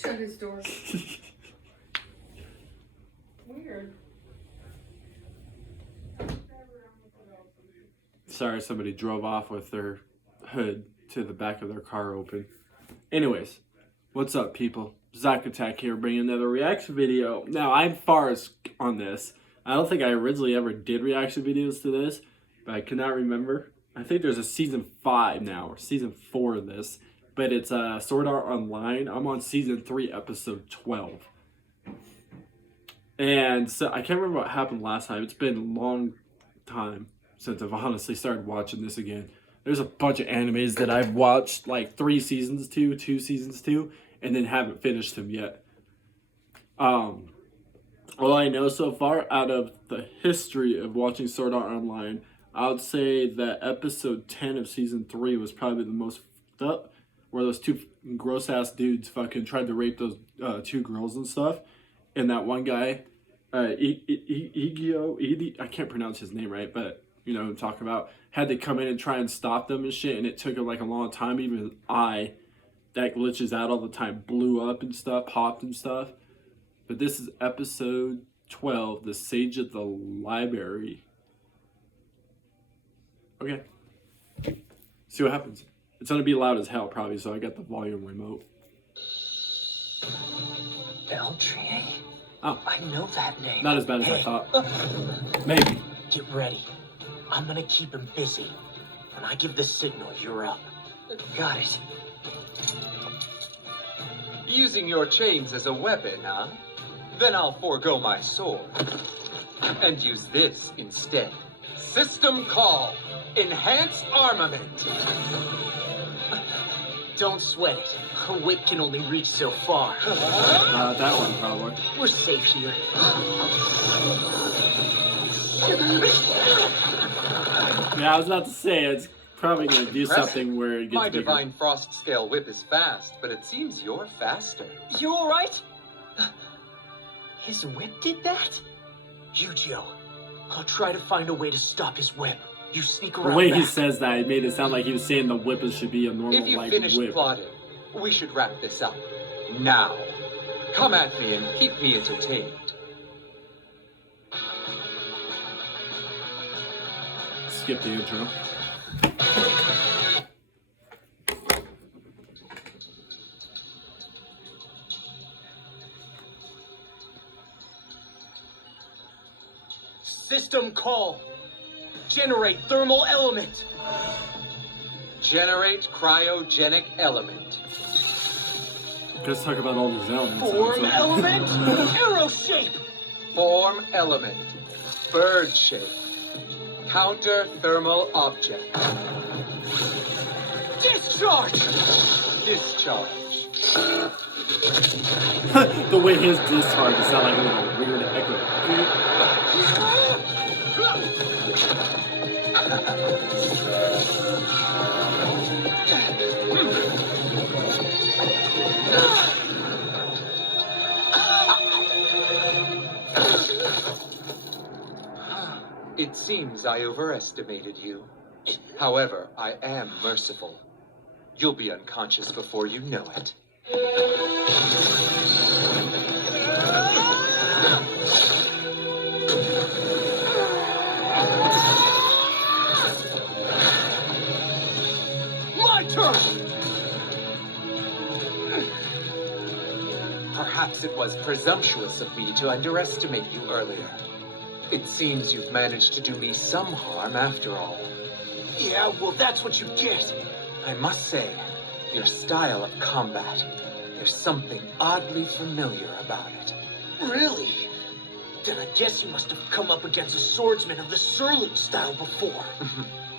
shut his door. Weird. Sorry, somebody drove off with their hood to the back of their car open. Anyways, what's up, people? Zach Attack here, bringing another reaction video. Now, I'm far on this. I don't think I originally ever did reaction videos to this, but I cannot remember. I think there's a season 5 now, or season 4 of this, but it's Sword Art Online. I'm on season 3, episode 12. And so I can't remember what happened last time. It's been a long time since I've honestly started watching this again. There's a bunch of animes that I've watched like 3 seasons to, 2 seasons to, and then haven't finished them yet. All I know so far out of the history of watching Sword Art Online, I would say that episode 10 of season 3 was probably the most fucked up, where those 2 gross ass dudes fucking tried to rape those 2 girls and stuff. And that one guy, Igio, I can't pronounce his name right, but you know what I'm talking about, had to come in and try and stop them and shit, and it took him like a long time. Even his eye that glitches out all the time blew up and stuff, popped and stuff. But this is episode 12, The Sage of the Library. Okay. See what happens. It's gonna be loud as hell probably, so I got the volume remote. Beltray? Oh. I know that name. Not as bad as I thought. Maybe. Get ready. I'm gonna keep him busy. When I give the signal, you're up. Got it. Using your chains as a weapon, huh? Then I'll forego my sword and use this instead. System call. Enhance armament. Don't sweat it. A whip can only reach so far. That one probably. We're safe here. Yeah, I was about to say, it's probably going to do something where it gets My bigger. divine frost scale whip is fast, but it seems you're faster. You alright? His whip did that? Yu-Gi-Oh! I'll try to find a way to stop his whip. You sneak around The way back. he says that, it made it sound like he was saying the whip should be a normal, If you like, finish whip. plotting, we should wrap this up. Now, come at me and keep me entertained. Skip the intro. System call. Generate thermal element. Generate cryogenic element. Let's talk about all these elements. Form element. Arrow shape. Form element. Bird shape. Counter thermal object. Discharge. Discharge. The way his discharge is sound like a little weird echo. It seems I overestimated you. However, I am merciful. You'll be unconscious before you know it. My turn. Perhaps it was presumptuous of me to underestimate you earlier. It seems you've managed to do me some harm after all. Yeah, well, that's what you get. I must say, your style of combat, there's something oddly familiar about it. Really? Then I guess you must have come up against a swordsman of the Surly style before.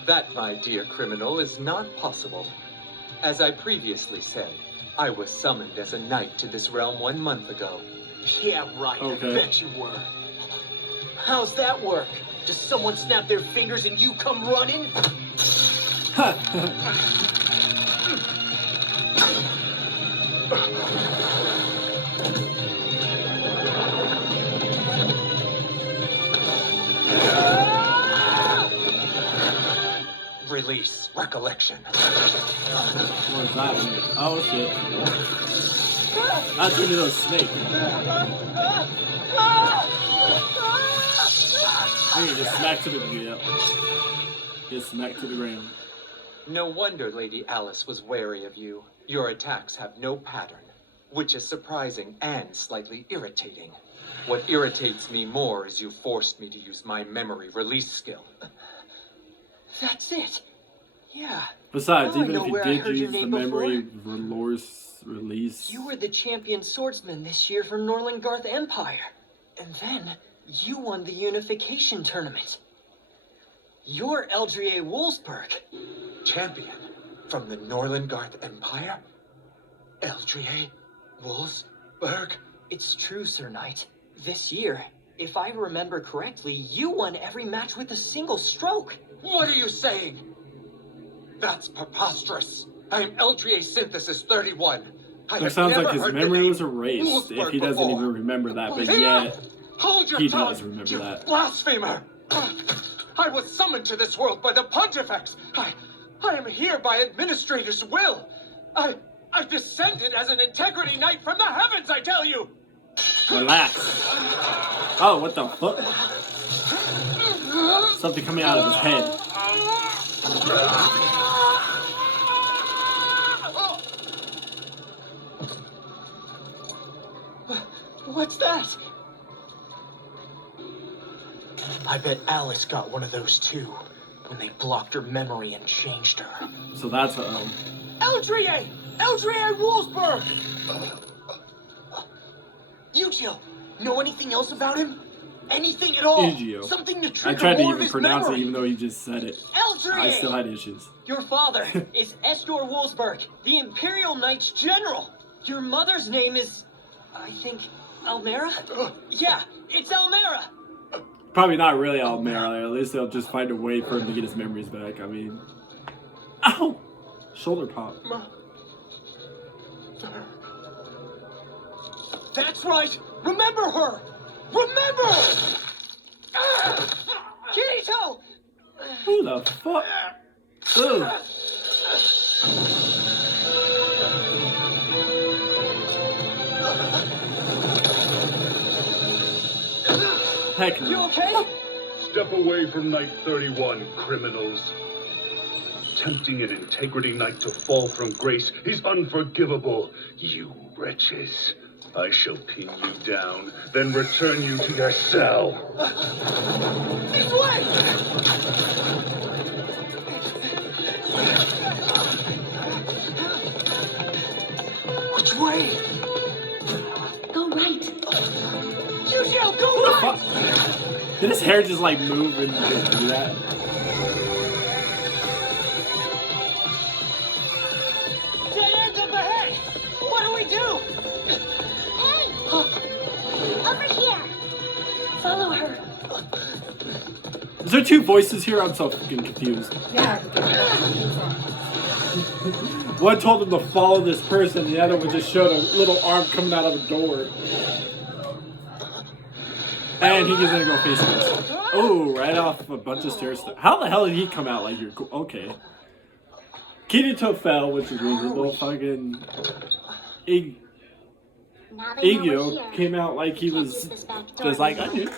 That, my dear criminal, is not possible. As I previously said, I was summoned as a knight to this realm 1 month ago. Yeah, right. Okay. I bet you were. How's that work? Does someone snap their fingers and you come running? Release recollection. What is that? Oh shit. Not give me those snake. Hey, just smack to the ground. Just smack to the ground. No wonder Lady Alice was wary of you. Your attacks have no pattern, which is surprising and slightly irritating. What irritates me more is you forced me to use my memory release skill. That's it. Yeah. Besides, Now I even know if you where I did heard your use the name memory before. release, You were the champion swordsman this year for Norlingarth Empire. And then you won the unification tournament. You're Eldrie Wolfsburg. Champion from the Norlingarth Empire? Eldrie Wolfsburg? It's true, Sir Knight. This year, if I remember correctly, you won every match with a single stroke. What are you saying? That's preposterous. I am Eldrie Synthesis 31. I it have sounds never like his heard the memory name was erased if he Wolfsburg doesn't before. even remember that, but Enough! yet Hold your he tongue, does remember you that. blasphemer! I was summoned to this world by the Pontifex. I am here by Administrator's will. I descended as an integrity knight from the heavens, I tell you! Relax. Oh, what the fuck? Something coming out of his head. What's that? I bet Alice got one of those too, when they blocked her memory and changed her. So that's Eldrie! Eldrie Wolfsburg! Eugeo, know anything else about him? Anything at all? Eugeo. Something to I trigger tried to more of even his pronounce memory. it even though he just said it. Eldrie! I still had issues. Your father is Estor Wolfsburg, the Imperial Knights General. Your mother's name is, I think, Almera? Yeah, it's Almera! Probably not really Almera. At least they'll just find a way for him to get his memories back. I mean... Ow! Shoulder pop. That's right! Remember her! Remember! Kirito! Who the fuck? Ugh. Heck You no. okay? Step away from Knight 31, criminals. Tempting an integrity knight to fall from grace is unforgivable, you wretches. I shall pin you down, then return you to your cell. This way! Which way? Go right. Eugeo, go right! Fuck. Did his hair just like move and just do that? Dead end up ahead! What do we do? Hey! Over here. Follow her. Is there two voices here? I'm so fucking confused. Yeah. One told him to follow this person, the other one just showed a little arm coming out of a door. And he gets gonna go face first. Oh, right off a bunch of stairs. How the hell did he come out like you're cool? Okay. Kirito fell, which is reasonable. Fucking Now they know we're Igyo here. came out like he Can't was keep this back door just like open. onion.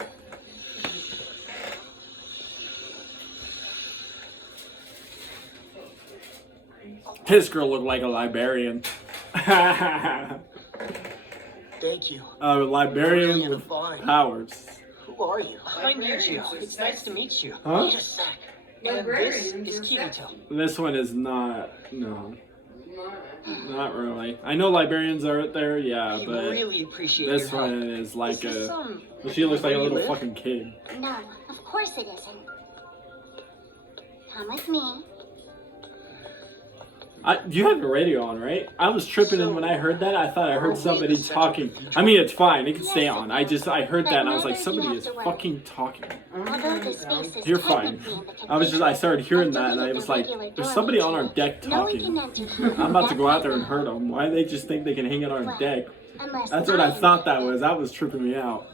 This girl looked like a librarian. Thank you. A librarian Brilliant with find. powers. Who are you? I'm Eugeo. It's nice to meet you. Huh? Wait a sec. And this is Kirito. This one is not. No. Not really. I know librarians are out there, yeah, We but really appreciate this your help. one is like Is this a. some- Well, she looks like a where you little live? fucking kid. No, of course it isn't. Come with me. You have the radio on, right? I was tripping, and when I heard that, I thought I Are heard we somebody the central talking. cathedral? I mean, it's fine; it can stay Yes, on. it I is. heard that, and I was like, But somebody neither is do you have to worry. fucking talking. Although the space is You're fine. technically in the I started hearing cathedral, that, and I after was the like, regular there's door somebody on our routine, deck no one talking. can enter here I'm about to that go out there way. and hurt them. Why do they just think they can hang it on our deck? Unless That's what I thought that invite was. That was tripping me out.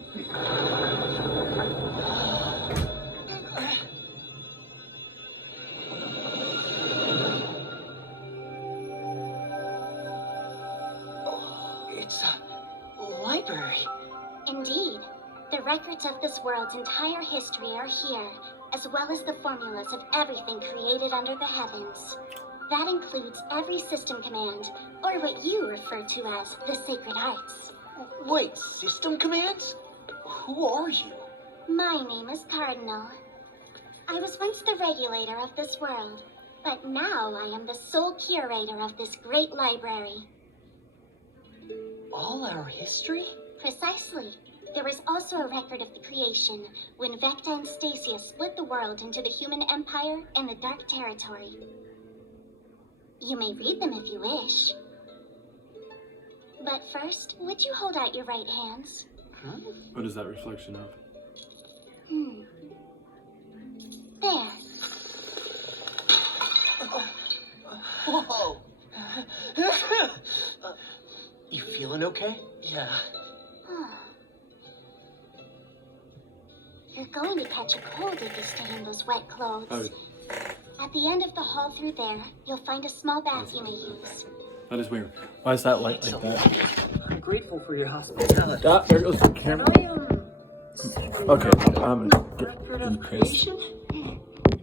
It's a library. Indeed. The records of this world's entire history are here, as well as the formulas of everything created under the heavens. That includes every system command, or what you refer to as the sacred arts. Wait, system commands? Who are you? My name is Cardinal. I was once the regulator of this world, but now I am the sole curator of this great library. All our history? Precisely. There is also a record of the creation, when Vecta and Stasia split the world into the Human Empire and the Dark Territory. You may read them if you wish. But first, would you hold out your right hands? What is that reflection of? There. Whoa! You feeling okay? Yeah. You're going to catch a cold if you stay in those wet clothes. Oh, At the end of the hall through there, you'll find a small bath you may use. that is weird. Why is that light like that? I'm grateful for your hospitality. Ah, there goes the camera. Okay, I'm getting pissed.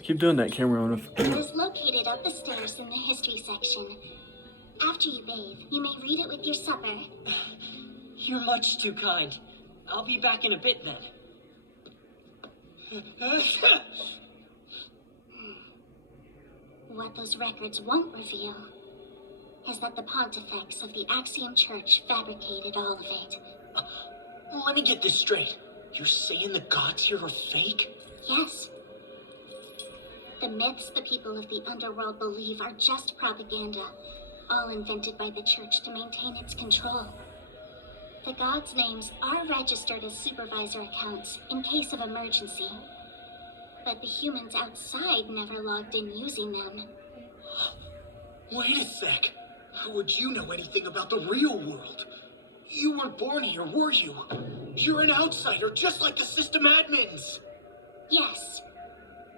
Keep doing that, camera. It is located up the stairs in the history section. After you bathe, you may read it with your supper. You're much too kind. I'll be back in a bit then. What those records won't reveal is that the pontifex of the Axiom Church fabricated all of it. Let me get this straight. You're saying the gods here are fake? Yes. The myths the people of the underworld believe are just propaganda, all invented by the church to maintain its control. The gods' names are registered as supervisor accounts in case of emergency, but the humans outside never logged in using them. Wait a sec. How would you know anything about the real world? You weren't born here, were you? You're an outsider, just like the system admins. Yes.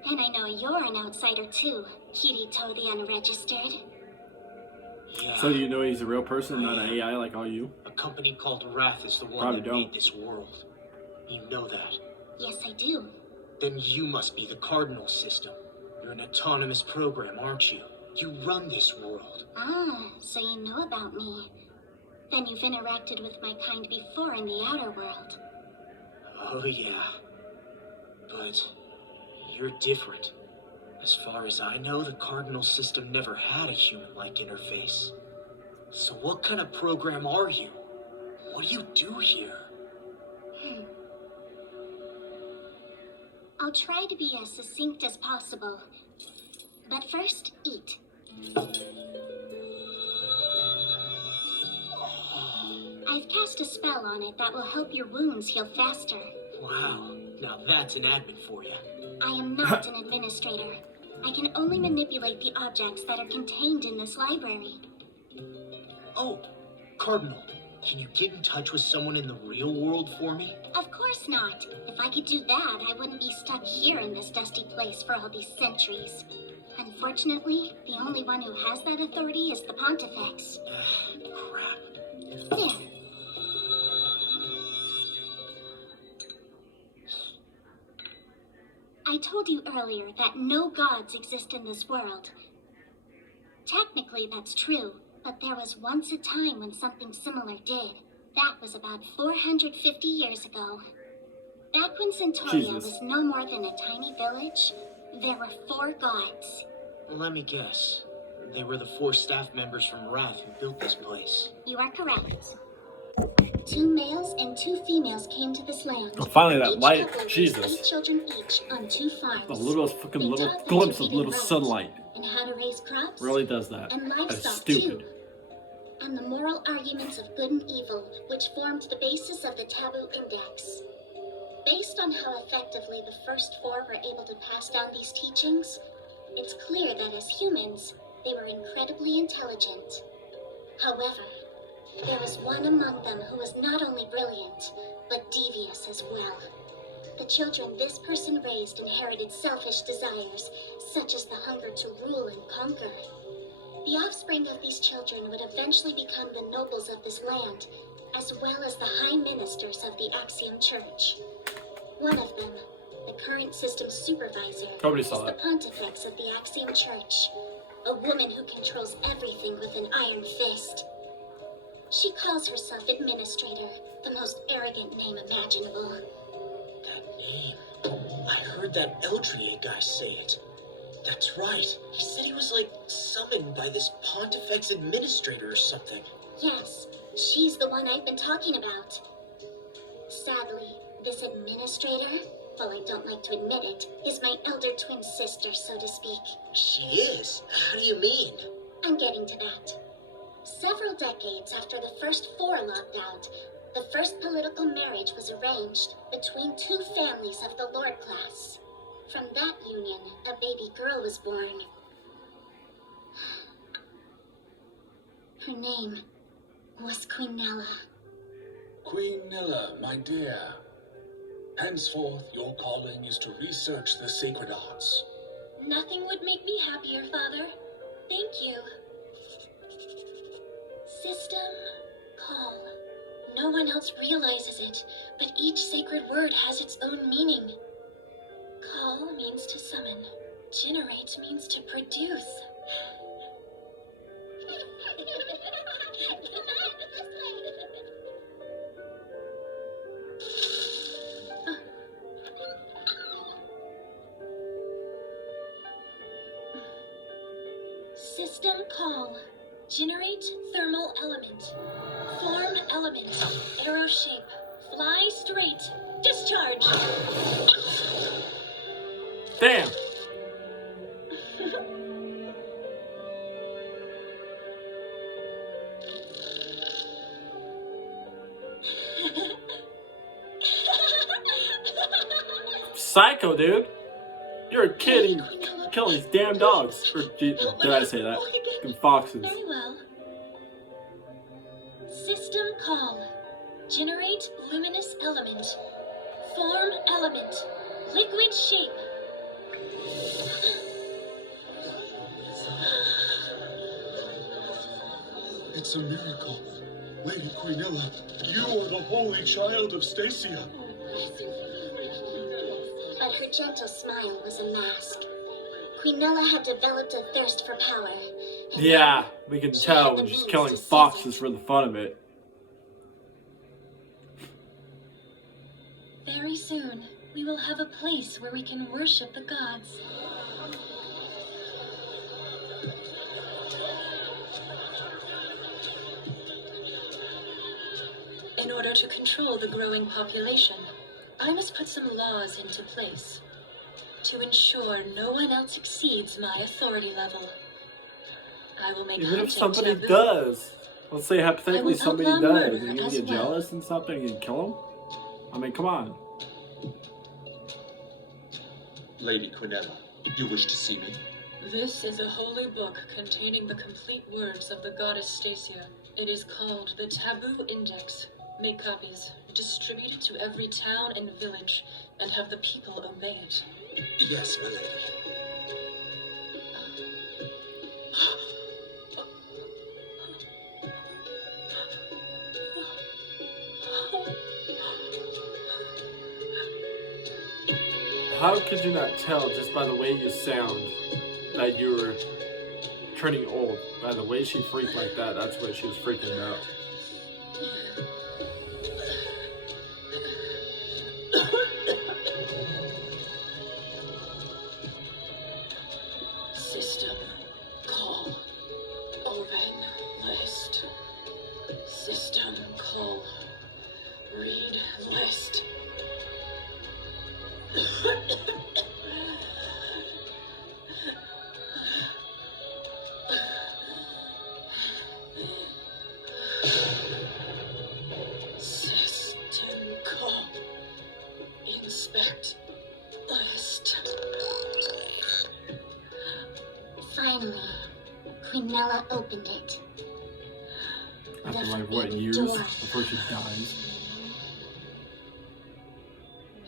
And I know you're an outsider too, Kirito the Unregistered. Yeah. So you know he's a real person, not an AI like all you? A company called Wrath is the one Probably that don't. made this world. You know that. Yes, I do. Then you must be the Cardinal system. You're an autonomous program, aren't you? You run this world. Ah, so you know about me. Then you've interacted with my kind before in the outer world. Oh yeah. But you're different. As far as I know, the Cardinal system never had a human-like interface. So what kind of program are you? What do you do here? I'll try to be as succinct as possible. But first, eat. I've cast a spell on it that will help your wounds heal faster. Wow, now that's an admin for you. I am not an administrator. I can only manipulate the objects that are contained in this library. Oh, Cardinal, can you get in touch with someone in the real world for me? Of course not. If I could do that, I wouldn't be stuck here in this dusty place for all these centuries. Unfortunately, the only one who has that authority is the Pontifex. Crap. There. I told you earlier that no gods exist in this world. Technically, that's true, but there was once a time when something similar did. That was about 450 years ago. Back when Centauria Jesus. was no more than a tiny village, there were 4 gods. Let me guess. They were the 4 staff members from Wrath who built this place. You are correct. 2 males and 2 females came to this land. Oh, finally that Each light. couple raised Jesus. 8 children each on 2 farms. The little fucking They little taught them glimpse to of eat little and rest, sunlight. and how to raise crops, Really does that. and That's livestock stupid. too. And the moral arguments of good and evil, which formed the basis of the Taboo Index. Based on how effectively the first 4 were able to pass down these teachings, it's clear that as humans, they were incredibly intelligent. However, there was one among them who was not only brilliant, but devious as well. The children this person raised inherited selfish desires, such as the hunger to rule and conquer. The offspring of these children would eventually become the nobles of this land, as well as the high ministers of the Axiom Church. One of them, the current system supervisor, Nobody is saw the that. pontifex of the Axiom Church, a woman who controls everything with an iron fist. She calls herself Administrator, the most arrogant name imaginable. That name. I heard that Eldrier guy say it. That's right. He said he was like summoned by this Pontifex Administrator or something. Yes, she's the one I've been talking about. Sadly, this administrator, well, I don't like to admit it, is my elder twin sister, so to speak. She is? How do you mean? I'm getting to that. Several decades after the first four locked out, the first political marriage was arranged between two families of the Lord class. From that union, a baby girl was born. Her name was Queen Nella. Queen Nilla, my dear. Henceforth, your calling is to research the sacred arts. Nothing would make me happier, Father. Thank you. System call. No one else realizes it, but each sacred word has its own meaning. Call means to summon. Generate means to produce. System call. Generate thermal element. Form element. Arrow shape. Fly straight. Discharge. Damn. Psycho, dude. You're a kid and killing these damn dogs. Or did I say that? Fucking foxes. Very well. System call. Generate luminous element. Form element. Liquid shape. It's a miracle. Lady Queenilla, you are the holy child of Stacia. But her gentle smile was a mask. Queenella had developed a thirst for power. and Yeah, we can she tell had when the she's means killing to seize foxes it. for the fun of it. Very soon, we will have a place where we can worship the gods. In order to control the growing population, I must put some laws into place to ensure no one else exceeds my authority level. I will make Even if hunting somebody taboo. does, let's say hypothetically I will somebody outlaw does, murder are you gonna as get well. jealous and something and kill him? I mean, come on. Lady Quinella, you wish to see me? This is a holy book containing the complete words of the goddess Stacia. It is called the Taboo Index. Make copies, distribute it to every town and village, and have the people obey it. Yes, my lady. How could you not tell just by the way you sound that you were turning old? By the way she freaked like that, that's what she was freaking out. System call. Open list. System call. Read list. System call. Inspect list. Finally, Queenella opened it. After The like what, forbidden years door. before she dies?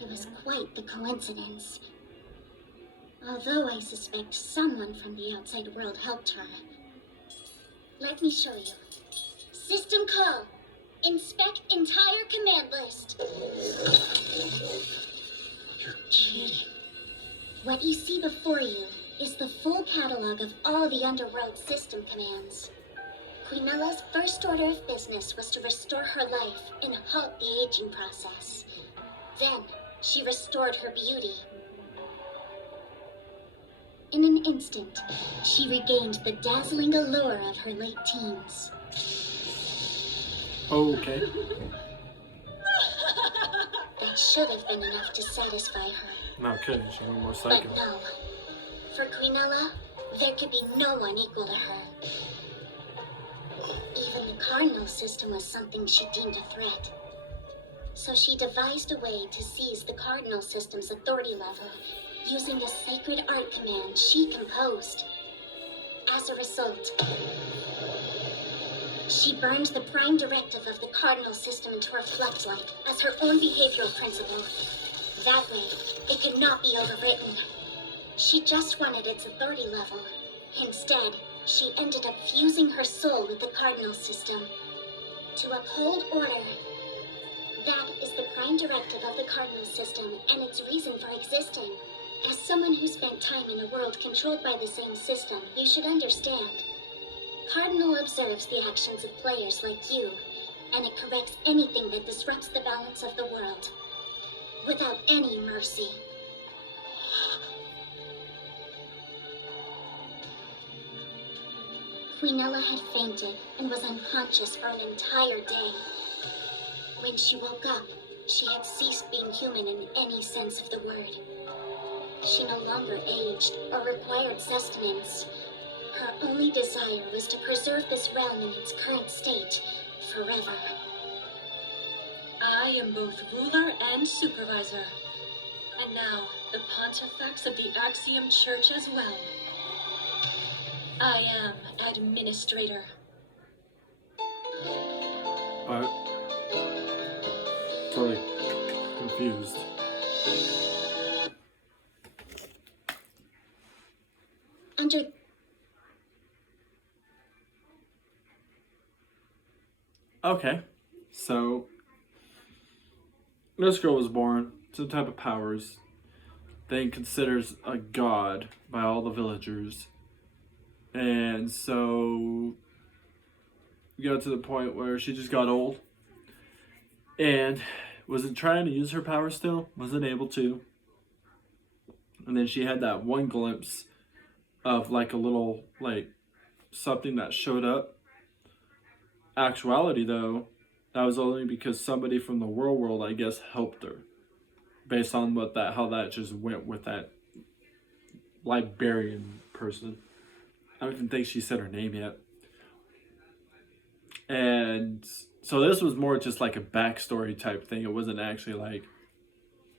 It was quite the coincidence. Although I suspect someone from the outside world helped her. Let me show you. System call. Inspect entire command list. You're kidding. What you see before you is the full catalog of all the Underworld system commands. Quinella's first order of business was to restore her life and halt the aging process. Then, she restored her beauty. In an instant, she regained the dazzling allure of her late teens. Okay. That should have been enough to satisfy her. No kidding, she went more But psycho. no. For Quinella, there could be no one equal to her. Even the Cardinal system was something she deemed a threat. So she devised a way to seize the Cardinal system's authority level using a sacred art command she composed. As a result, she burned the prime directive of the Cardinal system into her Flechtlight as her own behavioral principle. That way, it could not be overwritten. She just wanted its authority level. Instead, she ended up fusing her soul with the Cardinal system. To uphold order, that is the prime directive of the Cardinal system and its reason for existing. As someone who spent time in a world controlled by the same system, you should understand. Cardinal observes the actions of players like you, and it corrects anything that disrupts the balance of the world, without any mercy. Quinella had fainted and was unconscious for an entire day. When she woke up, she had ceased being human in any sense of the word. She no longer aged or required sustenance. Her only desire was to preserve this realm in its current state forever. I am both ruler and supervisor. And now, the Pontifex of the Axiom Church as well. I am administrator. Totally confused. Under Okay, so this girl was born to the type of powers then considers a god by all the villagers. And so we got to the point where she just got old and wasn't trying to use her power still, wasn't able to. And then she had that one glimpse of like a little, like something that showed up. Actuality though, that was only because somebody from the world, I guess, helped her. Based on how that just went with that librarian person. I don't even think she said her name yet. And so this was more just like a backstory type thing. It wasn't actually like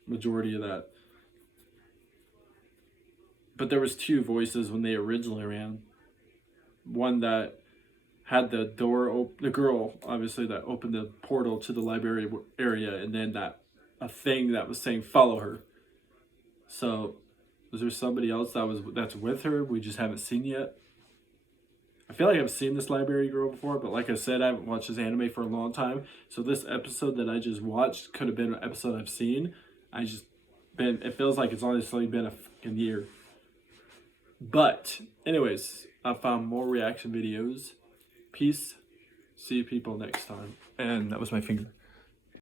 majority of that. But there was two voices when they originally ran. One that had the door the girl obviously that opened the portal to the library area, and then a thing that was saying follow her. So was there somebody else that's with her we just haven't seen yet? I feel like I've seen this library girl before, but like I said, I haven't watched this anime for a long time. So this episode that I just watched could have been an episode I've seen. It feels like it's honestly been a fucking year. But anyways, I found more reaction videos. Peace. See you people next time. And that was my finger.